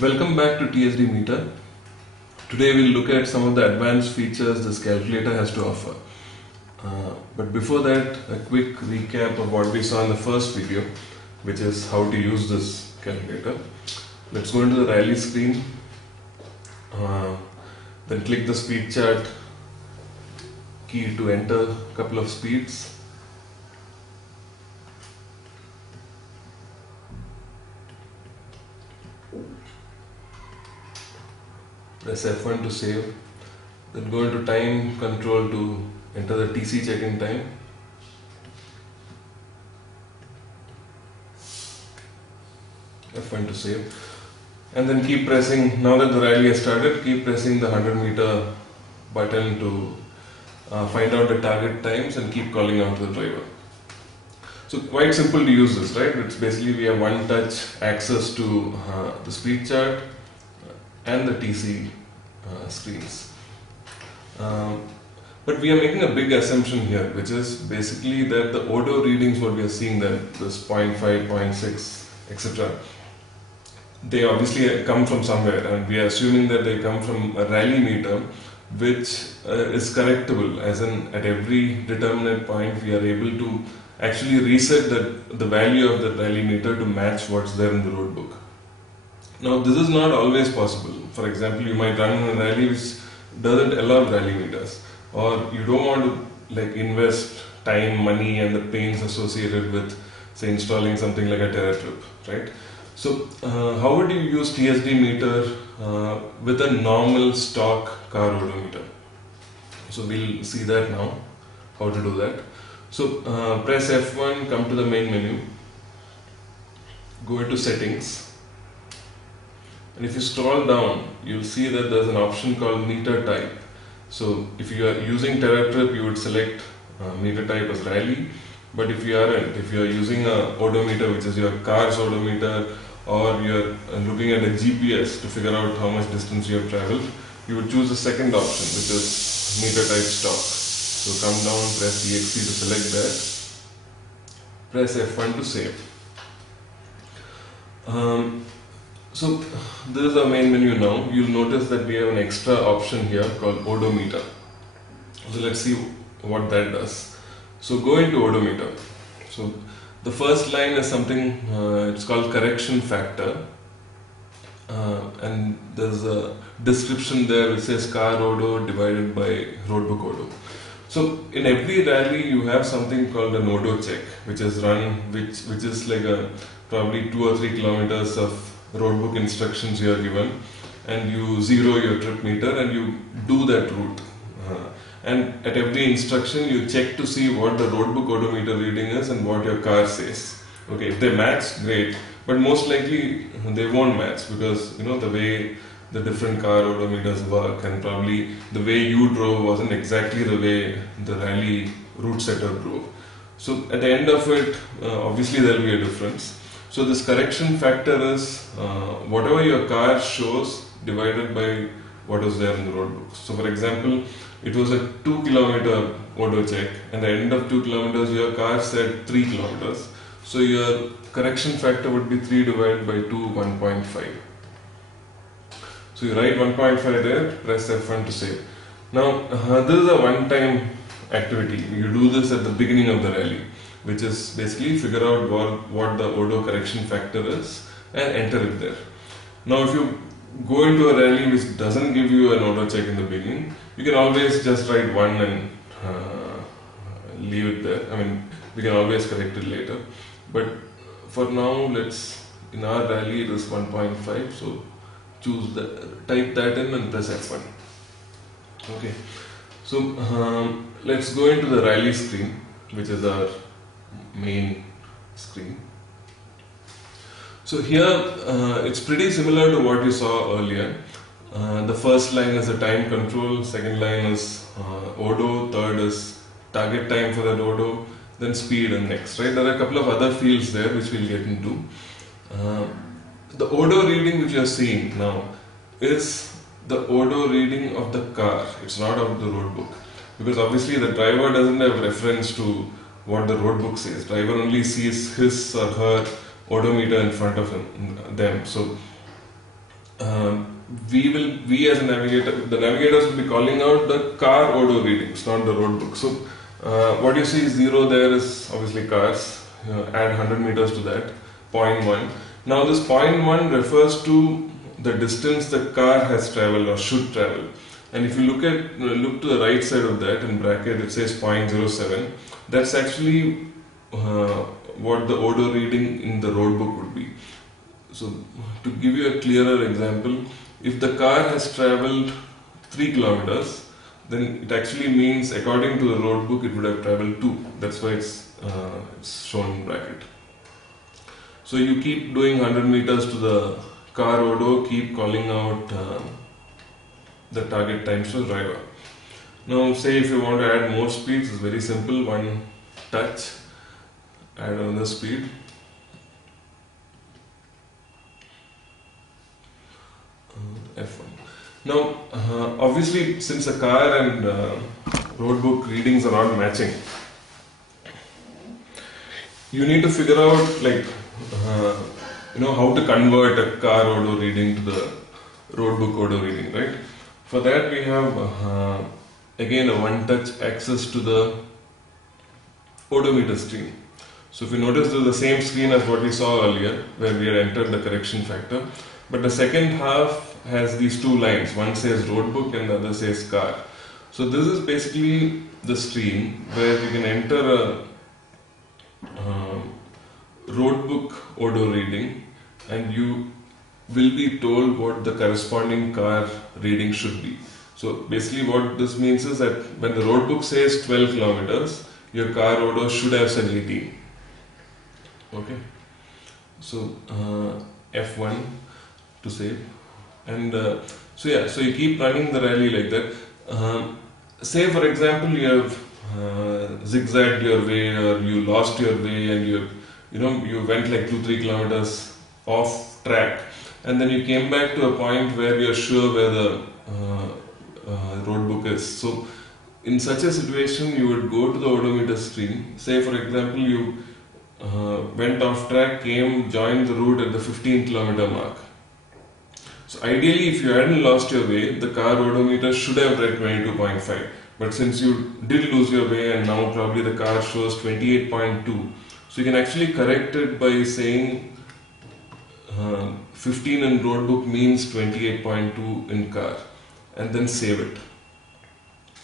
Welcome back to TSD Meter. Today we'll look at some of the advanced features this calculator has to offer. But before that, a quick recap of what we saw in the first video, which is how to use this calculator. Let's go into the Rally screen, then click the speed chart key to enter a couple of speeds. Press F1 to save, then go into time control to enter the TC check-in time. F1 to save, and then keep pressing. Now that the rally has started, keep pressing the 100-meter button to find out the target times and keep calling out to the driver. So quite simple to use this, right? It's basically we have one touch access to the speed chart and the TC screens. But we are making a big assumption here, which is basically that the odo readings, what we are seeing, that this 0.5, 0.6, etc., they obviously come from somewhere, and we are assuming that they come from a rally meter, which is correctable, as in at every determinate point we are able to actually reset the value of the rally meter to match what's there in the road book. Now this is not always possible. For example, you might run a rally which doesn't allow rally meters, or you don't want to invest time, money and the pains associated with, say, installing something like a TerraTrip, right? So how would you use TSD meter with a normal stock car odometer? So we'll see that now, how to do that. So press F1, come to the main menu, go into settings, and if you scroll down, you'll see that there's an option called meter type. So if you are using TerraTrip, you would select meter type as rally, but if you aren't, if you are using a odometer, which is your car's odometer, or you're looking at a GPS to figure out how much distance you have traveled, you would choose the second option, which is meter type stock. So come down, press DXC to select that, press F1 to save. So this is our main menu now. You'll notice that we have an extra option here called odometer. So let's see what that does. So go into odometer. So the first line is something, it's called correction factor, and there's a description there which says car odo divided by roadbook odo. So in every rally you have something called an odo check, which is run, which is like a probably 2 or 3 kilometers of roadbook instructions you are given, and you zero your trip meter and you do that route. And at every instruction you check to see what the roadbook odometer reading is and what your car says. Okay, if they match, great, but most likely they won't match, because the way the different car odometers work, and probably the way you drove wasn't exactly the way the rally route setter drove. So at the end of it, obviously there will be a difference. So this correction factor is whatever your car shows divided by what is there in the road book. So for example, it was a 2 kilometer odo check, and at the end of 2 kilometers your car said 3 kilometers. So your correction factor would be 3 divided by 2, 1.5. So you write 1.5 there, press F1 to save. Now this is a one-time activity. You do this at the beginning of the rally, which is basically figure out what the odo correction factor is and enter it there. Now if you go into a rally which doesn't give you an odo check in the beginning, you can always just write 1 and leave it there. I mean, we can always correct it later, but for now, in our rally it is 1.5, so choose that, type that in and press F1. Okay, so let's go into the rally screen, which is our main screen. So here it's pretty similar to what you saw earlier. The first line is the time control, second line is odo, third is target time for that odo, then speed and next, right? There are a couple of other fields there which we'll get into. The odo reading which you are seeing now is the odo reading of the car, it's not of the road book, because obviously the driver doesn't have reference to what the road book says. Driver only sees his or her odometer in front of them. So we as a navigator, the navigators will be calling out the car odo readings, not the road book. So what you see 0 there is obviously cars. Add 100 meters to that, 0.1. Now this 0.1 refers to the distance the car has traveled or should travel. And if you look to the right side of that in bracket, it says 0.07. That's actually what the odo reading in the road book would be. So to give you a clearer example, if the car has traveled 3 kilometers, then it actually means, according to the road book, it would have traveled 2. That's why it's shown in bracket. So you keep doing 100 meters to the car odo, keep calling out the target times to the driver. Now say if you want to add more speeds, it's very simple. One touch, add another speed. F1. Now obviously, since the car and road book readings are not matching, you need to figure out like how to convert a car odo reading to the road book odo reading, right? For that we have again a one-touch access to the odometer screen. So if you notice, this is the same screen as what we saw earlier, where we had entered the correction factor, but the second half has these two lines. One says road book and the other says car. So this is basically the screen where you can enter a road book odo reading, and you will be told what the corresponding car reading should be. So basically what this means is that when the road book says 12 kilometers, your car odo should have said 18. Okay. So F1 to save. And so you keep running the rally like that. Say for example you have zigzagged your way, or you lost your way, and you went like 2-3 kilometers off track, and then you came back to a point where you're sure where the road book is. So in such a situation, you would go to the odometer screen. Say for example you went off track, joined the route at the 15 kilometer mark. So ideally, if you hadn't lost your way, the car odometer should have read 22.5. But since you did lose your way, and now probably the car shows 28.2, so you can actually correct it by saying 15 in road book means 28.2 in car, and then save it.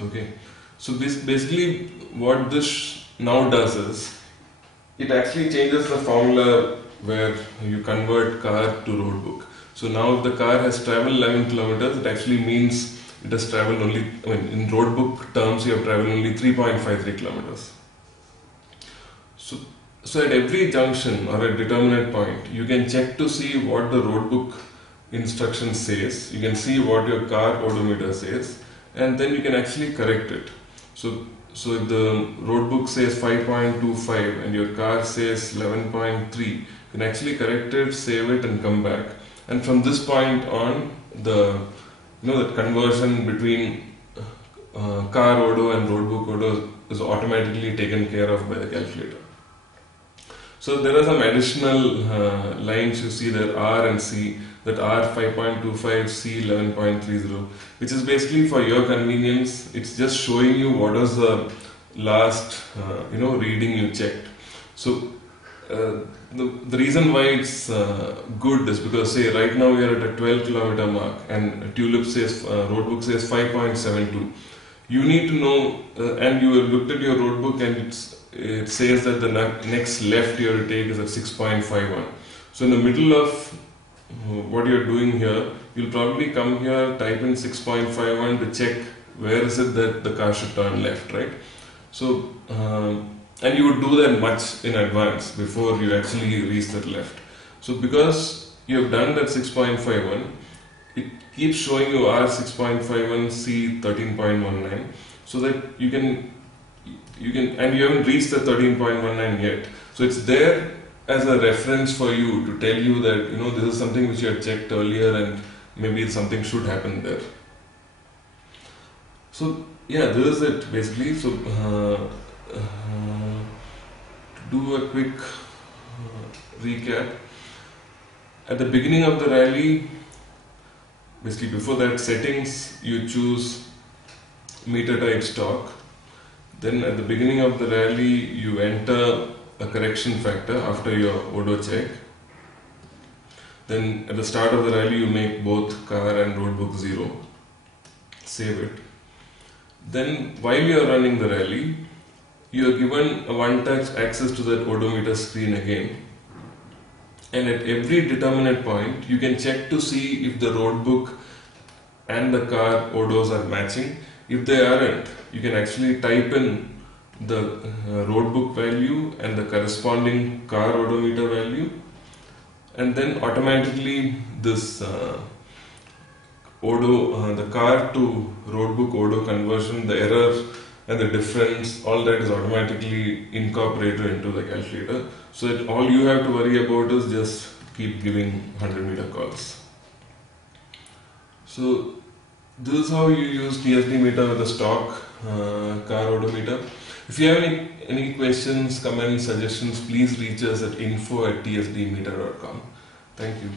Okay. So this basically what this now does is it actually changes the formula where you convert car to road book. So now if the car has traveled 11 kilometers, it actually means it has traveled only, in road book terms, you have traveled only 3.53 kilometers. So at every junction or a determinate point, you can check to see what the road book instruction says. You can see what your car odometer says, and then you can actually correct it. So if the road book says 5.25 and your car says 11.3, you can actually correct it, save it, and come back. And from this point on, the conversion between car odo and road book odo is automatically taken care of by the calculator. So there are some additional lines you see there, R and C, that R 5.25, C 11.30, which is basically for your convenience. It's just showing you what was the last reading you checked. So the reason why it's good is because, say right now we are at a 12 kilometer mark and Tulip says, road book says 5.72. You need to know, and you have looked at your road book and it says that the next left you have to take is at 6.51. So in the middle of what you're doing here, you'll probably come here, type in 6.51 to check where is it that the car should turn left, right? So and you would do that much in advance before you actually reach that left. So because you have done that 6.51, it keeps showing you R 6.51, C 13.19, so that you can, and you haven't reached the 13.19 yet. So it's there as a reference for you to tell you that this is something which you had checked earlier and maybe something should happen there. So yeah, this is it basically. So to do a quick recap, at the beginning of the rally basically before that settings, you choose meter type stock. Then at the beginning of the rally, you enter a correction factor after your odo check. Then at the start of the rally, you make both car and road book 0. Save it. Then while you are running the rally, you are given a one-touch access to that odometer screen again. And at every determinate point, you can check to see if the road book and the car odos are matching. If they aren't, you can actually type in the road book value and the corresponding car odometer value, and then automatically this the car to road book odo conversion, the error and the difference, all that is automatically incorporated into the calculator. So that all you have to worry about is just keep giving 100 meter calls. So this is how you use TSDMeter with a stock car odometer. If you have any questions, comments, suggestions, please reach us at info@tsdmeter.com. Thank you.